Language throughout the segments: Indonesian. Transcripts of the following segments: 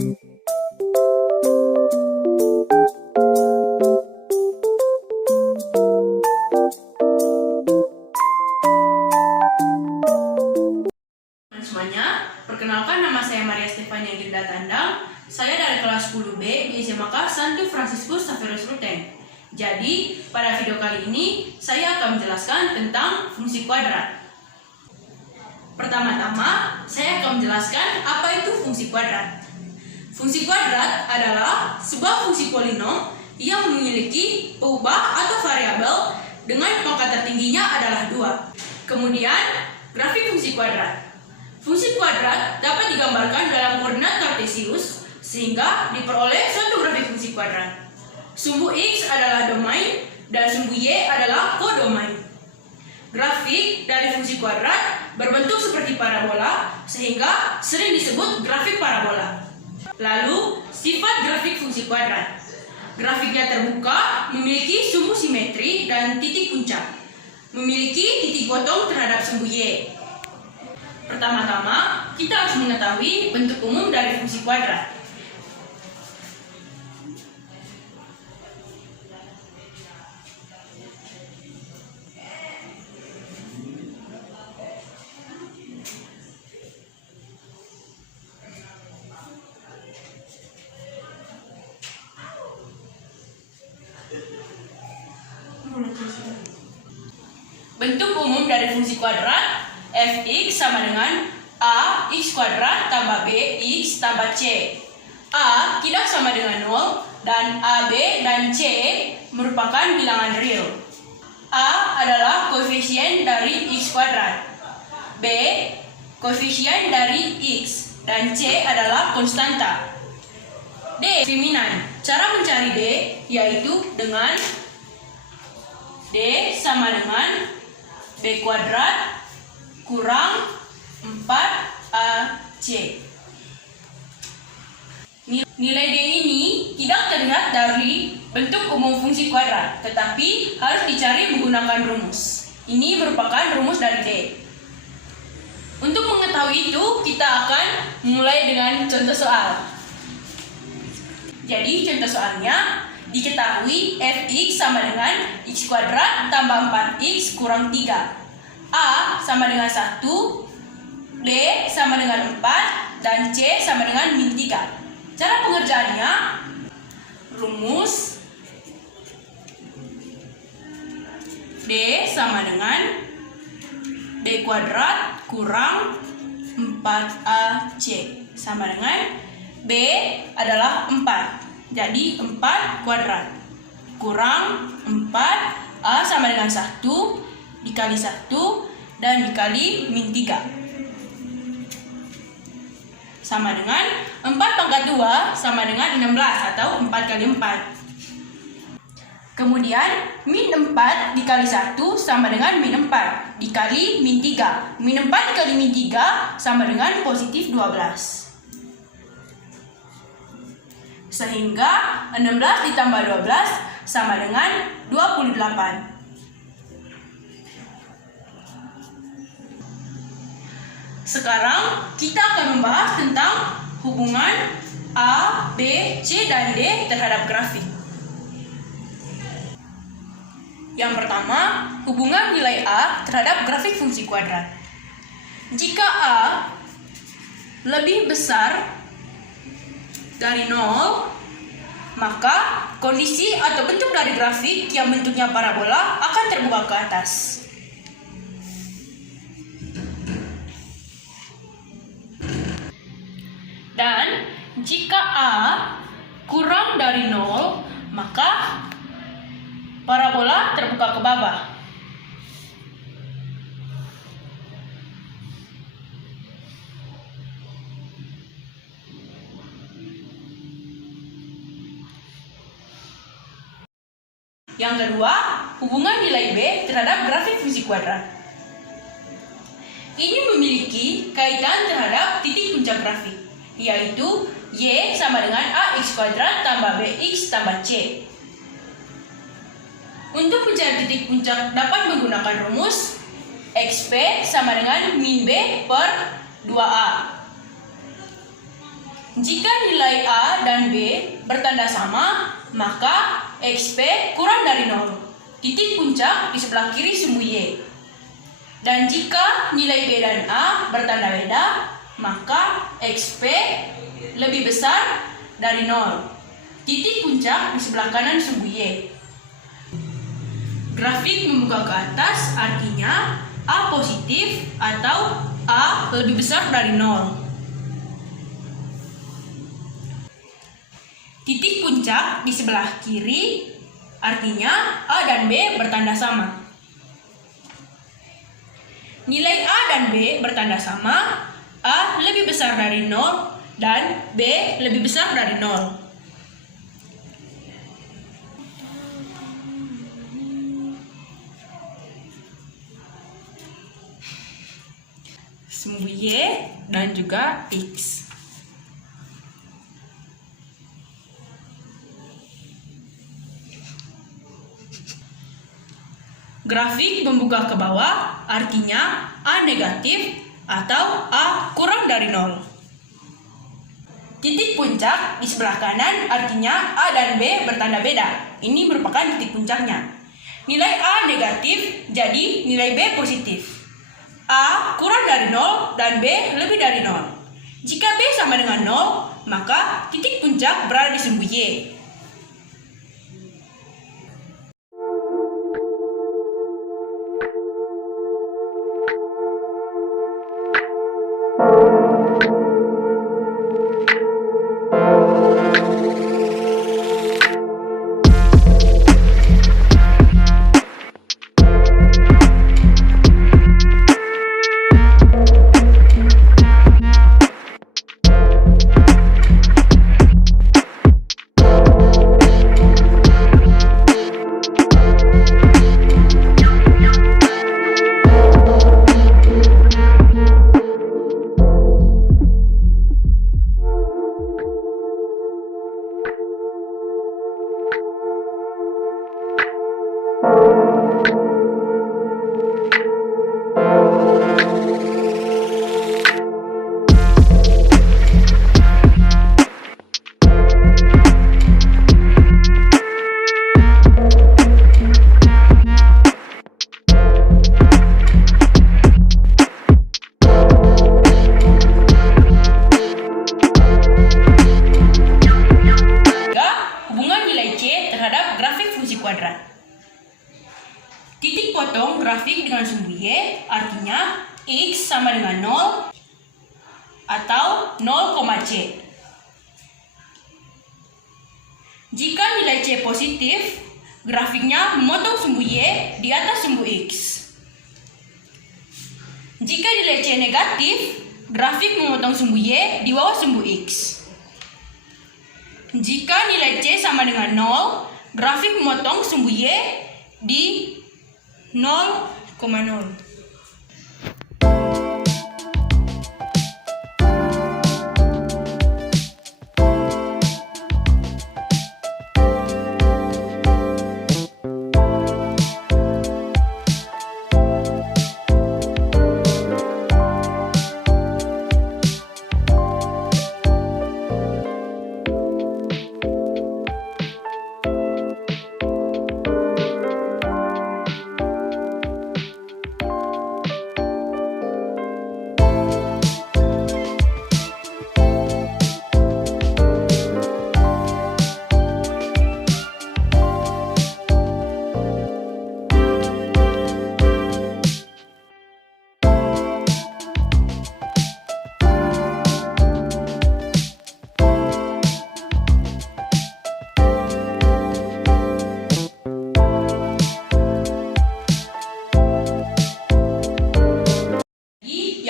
Semuanya, perkenalkan nama saya Maria Stefania Gilda Tandang. Saya dari kelas 10B di SMA Santo Fransiskus Xavierus Ruteng. Jadi, pada video kali ini saya akan menjelaskan tentang fungsi kuadrat. Pertama-tama, saya akan menjelaskan apa itu fungsi kuadrat. Fungsi kuadrat adalah sebuah fungsi polinom yang memiliki peubah atau variabel dengan pangkat tertingginya adalah 2. Kemudian, grafik fungsi kuadrat. Fungsi kuadrat dapat digambarkan dalam koordinat kartesius sehingga diperoleh suatu grafik fungsi kuadrat. Sumbu X adalah domain dan sumbu Y adalah kodomain. Grafik dari fungsi kuadrat berbentuk seperti parabola sehingga sering disebut grafik parabola. Lalu, sifat grafik fungsi kuadrat. Grafiknya terbuka, memiliki sumbu simetri dan titik puncak. Memiliki titik potong terhadap sumbu Y. Pertama-tama, kita harus mengetahui bentuk umum dari fungsi kuadrat. Bentuk umum dari fungsi kuadrat f(x) sama dengan a x kuadrat tambah b x tambah c. A tidak sama dengan 0 dan ab dan c merupakan bilangan real. A adalah koefisien dari x kuadrat, b koefisien dari x, dan c adalah konstanta. D diskriminan. Cara mencari D yaitu dengan D sama dengan b kuadrat kurang 4ac. Nilai D ini tidak terlihat dari bentuk umum fungsi kuadrat, tetapi harus dicari menggunakan rumus. Ini merupakan rumus dari D. Untuk mengetahui itu, kita akan mulai dengan contoh soal. Jadi contoh soalnya, diketahui f(x) sama dengan x kuadrat tambah 4x kurang 3. A sama dengan 1, B sama dengan 4, dan C sama dengan min 3. Cara pengerjaannya, rumus D sama dengan B kuadrat kurang 4AC sama dengan B adalah 4. Jadi 4 kuadrat kurang 4A sama dengan 1 dikali 1 dan dikali min 3 sama dengan 4 pangkat 2 sama dengan 16 atau 4 kali 4. Kemudian min 4 dikali 1 sama dengan min 4 dikali min 3. Min 4 dikali min 3 sama dengan positif 12. Sehingga 16 ditambah 12 sama dengan 28. Sekarang kita akan membahas tentang hubungan A, B, C, dan D terhadap grafik. Yang pertama, hubungan nilai A terhadap grafik fungsi kuadrat. Jika A lebih besar dari 0, maka kondisi atau bentuk dari grafik yang bentuknya parabola akan terbuka ke atas. Dan jika A kurang dari 0, maka parabola terbuka ke bawah. Yang kedua, hubungan nilai B terhadap grafik fungsi kuadrat. Ini memiliki kaitan terhadap titik puncak grafik, yaitu Y sama dengan AX kuadrat tambah BX tambah C. Untuk mencari titik puncak dapat menggunakan rumus XP sama dengan min B per 2A. Jika nilai A dan B bertanda sama, maka XP kurang dari 0. Titik puncak di sebelah kiri sumbu Y. Dan jika nilai B dan A bertanda beda, maka XP lebih besar dari 0. Titik puncak di sebelah kanan sumbu Y. Grafik membuka ke atas artinya A positif atau A lebih besar dari 0. Titik puncak di sebelah kiri artinya A dan B bertanda sama. Nilai A dan B bertanda sama, A lebih besar dari 0 dan B lebih besar dari 0. Sumbu Y dan juga X. Grafik membuka ke bawah artinya A negatif atau A kurang dari 0. Titik puncak di sebelah kanan artinya A dan B bertanda beda. Ini merupakan titik puncaknya. Nilai A negatif jadi nilai B positif. A kurang dari 0 dan B lebih dari 0. Jika B sama dengan 0, maka titik puncak berada di sumbu Y. Kuadrat. Titik potong grafik dengan sumbu Y artinya X sama dengan 0 atau 0,C. Jika nilai C positif, grafiknya memotong sumbu Y di atas sumbu X. Jika nilai C negatif, grafik memotong sumbu Y di bawah sumbu X. Jika nilai C sama dengan 0, grafik memotong sumbu Y di 0,0.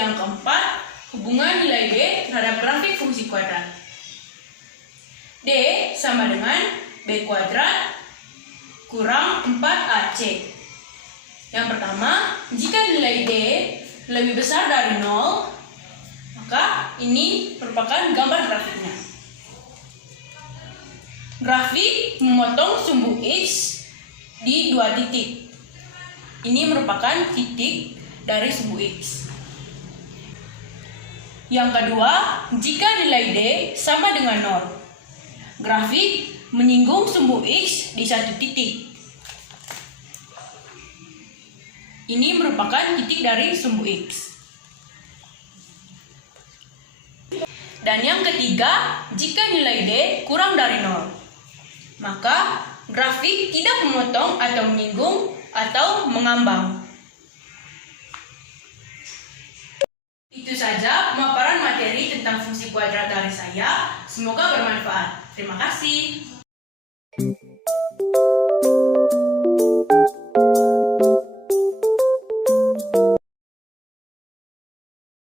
Yang keempat, hubungan nilai D terhadap grafik fungsi kuadrat. D sama dengan B kuadrat kurang 4AC. Yang pertama, jika nilai D lebih besar dari 0, maka ini merupakan gambar grafiknya. Grafik memotong sumbu X di 2 titik. Ini merupakan titik dari sumbu X. Yang kedua, jika nilai D sama dengan 0. Grafik menyinggung sumbu X di satu titik. Ini merupakan titik dari sumbu X. Dan yang ketiga, jika nilai D kurang dari 0. Maka grafik tidak memotong atau menyinggung atau mengambang. Itu saja pemaparan materi tentang fungsi kuadrat dari saya. Semoga bermanfaat. Terima kasih.